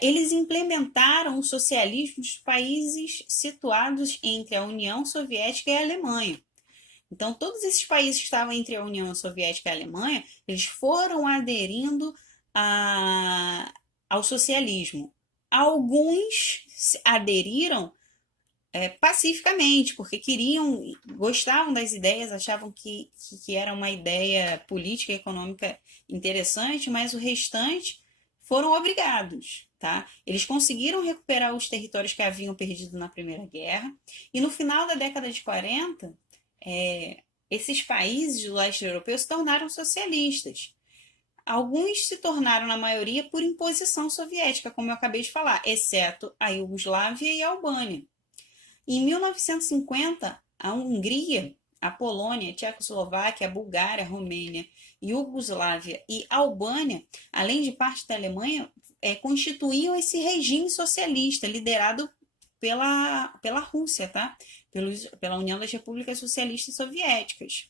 eles implementaram o socialismo nos países situados entre a União Soviética e a Alemanha. Então, todos esses países que estavam entre a União Soviética e a Alemanha, eles foram aderindo ao socialismo. Alguns aderiram pacificamente, porque gostavam das ideias, achavam que era uma ideia política e econômica interessante, mas o restante foram obrigados. Tá? Eles conseguiram recuperar os territórios que haviam perdido na Primeira Guerra, e no final da década de 40, esses países do leste europeu se tornaram socialistas. Alguns se tornaram, na maioria, por imposição soviética, como eu acabei de falar, exceto a Iugoslávia e a Albânia. Em 1950, a Hungria, a Polônia, a Tchecoslováquia, a Bulgária, a Romênia, Iugoslávia e a Albânia, além de parte da Alemanha, constituíam esse regime socialista liderado pela Rússia, tá? Pela União das Repúblicas Socialistas Soviéticas.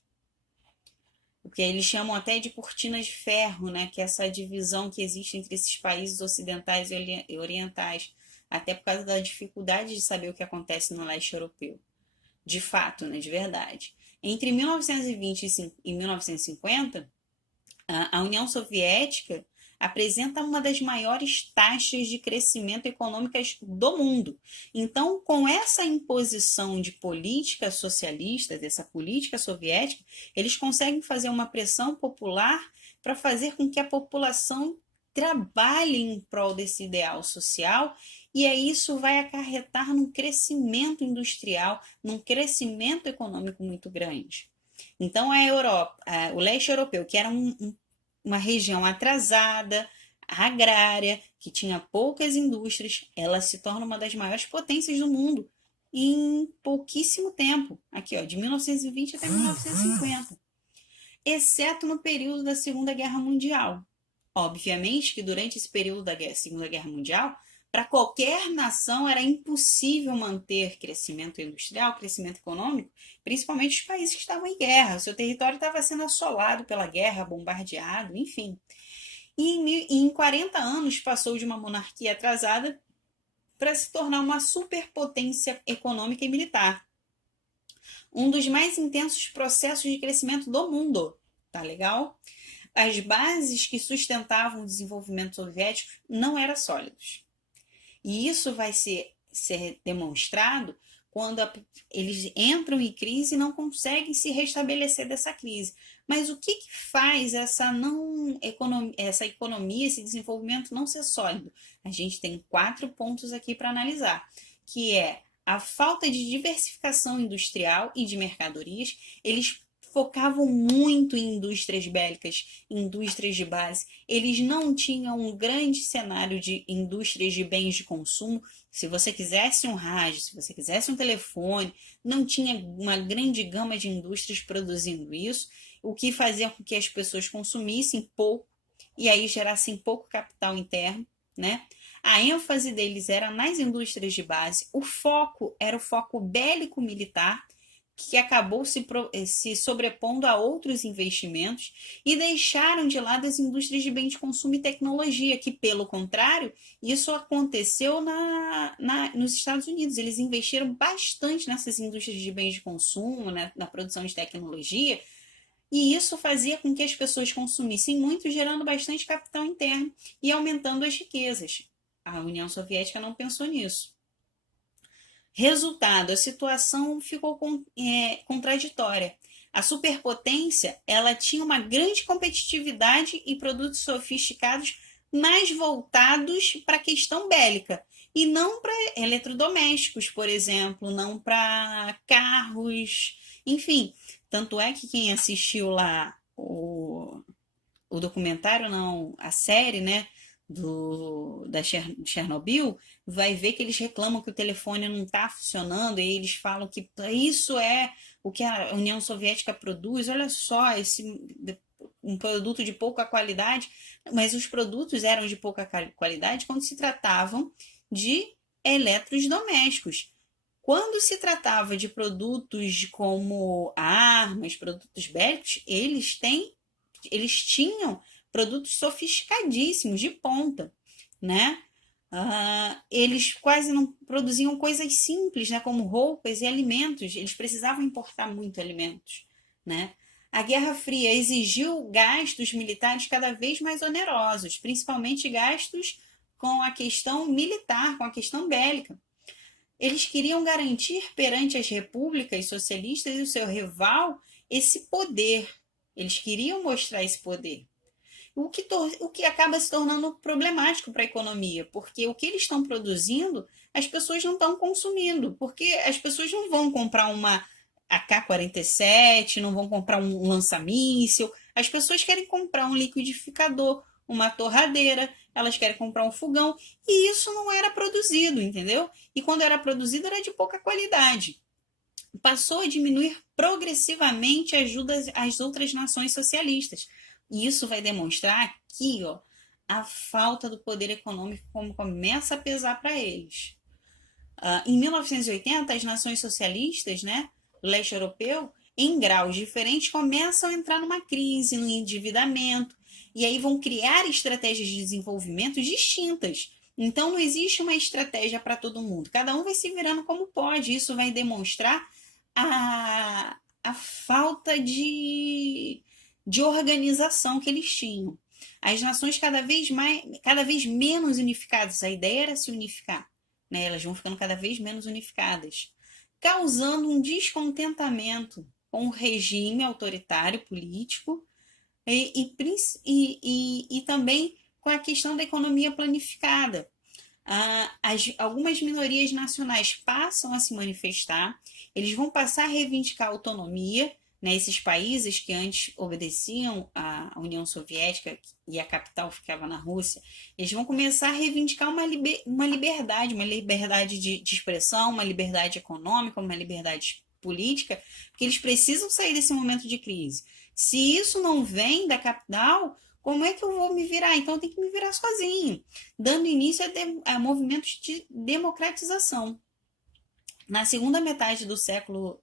O que eles chamam até de cortinas de ferro, né? Que é essa divisão que existe entre esses países ocidentais e orientais, até por causa da dificuldade de saber o que acontece no leste europeu. De fato, né? De verdade. Entre 1920 e 1950, a União Soviética apresenta uma das maiores taxas de crescimento econômicas do mundo. Então, com essa imposição de política socialista, dessa política soviética, eles conseguem fazer uma pressão popular para fazer com que a população trabalhe em prol desse ideal social, e aí isso vai acarretar num crescimento industrial, num crescimento econômico muito grande. Então, a Europa, o leste europeu, que era uma região atrasada, agrária, que tinha poucas indústrias, ela se torna uma das maiores potências do mundo em pouquíssimo tempo, aqui ó, de 1920 até 1950, exceto no período da Segunda Guerra Mundial. Obviamente que durante esse período da Segunda Guerra Mundial, para qualquer nação era impossível manter crescimento industrial, crescimento econômico, principalmente os países que estavam em guerra. O seu território estava sendo assolado pela guerra, bombardeado, enfim. E em 40 anos passou de uma monarquia atrasada para se tornar uma superpotência econômica e militar. Um dos mais intensos processos de crescimento do mundo. Tá legal? As bases que sustentavam o desenvolvimento soviético não eram sólidas. E isso vai ser demonstrado quando eles entram em crise e não conseguem se restabelecer dessa crise. Mas o que faz essa economia, esse desenvolvimento não ser sólido? A gente tem 4 pontos aqui para analisar, que é a falta de diversificação industrial e de mercadorias. Eles focavam muito em indústrias bélicas, indústrias de base. Eles não tinham um grande cenário de indústrias de bens de consumo. Se você quisesse um rádio, se você quisesse um telefone, não tinha uma grande gama de indústrias produzindo isso, o que fazia com que as pessoas consumissem pouco e aí gerassem pouco capital interno, né? A ênfase deles era nas indústrias de base, o foco era o foco bélico-militar, que acabou se sobrepondo a outros investimentos e deixaram de lado as indústrias de bens de consumo e tecnologia, que, pelo contrário, isso aconteceu nos Estados Unidos. Eles investiram bastante nessas indústrias de bens de consumo, né, na produção de tecnologia, e isso fazia com que as pessoas consumissem muito, gerando bastante capital interno e aumentando as riquezas. A União Soviética não pensou nisso. Resultado, a situação ficou contraditória. A superpotência, ela tinha uma grande competitividade e produtos sofisticados mais voltados para a questão bélica e não para eletrodomésticos, por exemplo, não para carros, enfim. Tanto é que quem assistiu lá o documentário, não, a série, né, da Chernobyl, vai ver que eles reclamam que o telefone não está funcionando, e eles falam que isso é o que a União Soviética produz. Olha só, um produto de pouca qualidade, mas os produtos eram de pouca qualidade quando se tratavam de eletrodomésticos. Quando se tratava de produtos como armas, produtos bélicos, eles tinham produtos sofisticadíssimos, de ponta, né? Eles quase não produziam coisas simples, né, como roupas e alimentos. Eles precisavam importar muito alimentos, né? A Guerra Fria exigiu gastos militares cada vez mais onerosos, principalmente gastos com a questão militar, com a questão bélica. Eles queriam garantir perante as repúblicas socialistas e o seu rival esse poder. Eles queriam mostrar esse poder. O que acaba se tornando problemático para a economia, porque o que eles estão produzindo, as pessoas não estão consumindo, porque as pessoas não vão comprar uma AK-47, não vão comprar um lança-míssil, as pessoas querem comprar um liquidificador, uma torradeira, elas querem comprar um fogão, e isso não era produzido, entendeu? E quando era produzido era de pouca qualidade. Passou a diminuir progressivamente a ajuda às outras nações socialistas. E isso vai demonstrar aqui, ó, a falta do poder econômico como começa a pesar para eles. Em 1980, as nações socialistas, né, do leste europeu, em graus diferentes, começam a entrar numa crise, no endividamento, e aí vão criar estratégias de desenvolvimento distintas. Então, não existe uma estratégia para todo mundo. Cada um vai se virando como pode. Isso vai demonstrar a falta de organização que eles tinham. As nações cada vez menos unificadas. A ideia era se unificar, né? Elas vão ficando cada vez menos unificadas, causando um descontentamento com o regime autoritário político e também com a questão da economia planificada. Algumas minorias nacionais passam a se manifestar, eles vão passar a reivindicar autonomia, né? Esses países que antes obedeciam à União Soviética e a capital ficava na Rússia, eles vão começar a reivindicar uma liberdade de expressão, uma liberdade econômica, uma liberdade política, porque eles precisam sair desse momento de crise. Se isso não vem da capital, como é que eu vou me virar? Então eu tenho que me virar sozinho, dando início a movimentos de democratização. Na segunda metade do século,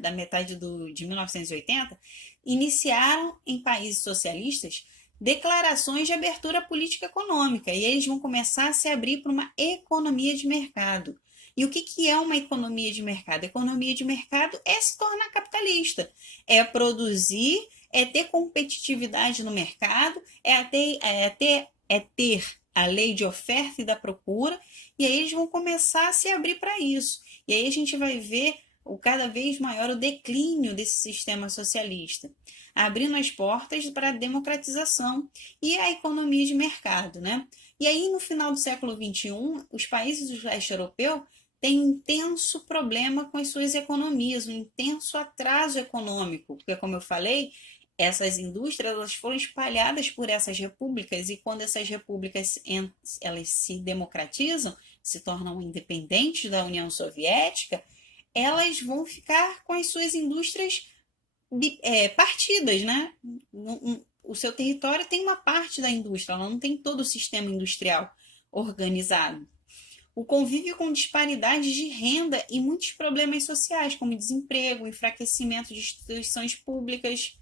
da metade de 1980, iniciaram em países socialistas declarações de abertura política econômica, e eles vão começar a se abrir para uma economia de mercado. E o que é uma economia de mercado? A economia de mercado é se tornar capitalista, é produzir, é ter competitividade no mercado, é ter a lei de oferta e da procura, e aí eles vão começar a se abrir para isso. E aí a gente vai ver cada vez maior o declínio desse sistema socialista, abrindo as portas para a democratização e a economia de mercado, né? E aí, no final do século XXI, os países do leste europeu têm um intenso problema com as suas economias, um intenso atraso econômico, porque, como eu falei, essas indústrias elas foram espalhadas por essas repúblicas, e quando essas repúblicas elas se democratizam, se tornam independentes da União Soviética, elas vão ficar com as suas indústrias partidas, né? O seu território tem uma parte da indústria, ela não tem todo o sistema industrial organizado. O convívio com disparidades de renda e muitos problemas sociais, como desemprego, enfraquecimento de instituições públicas,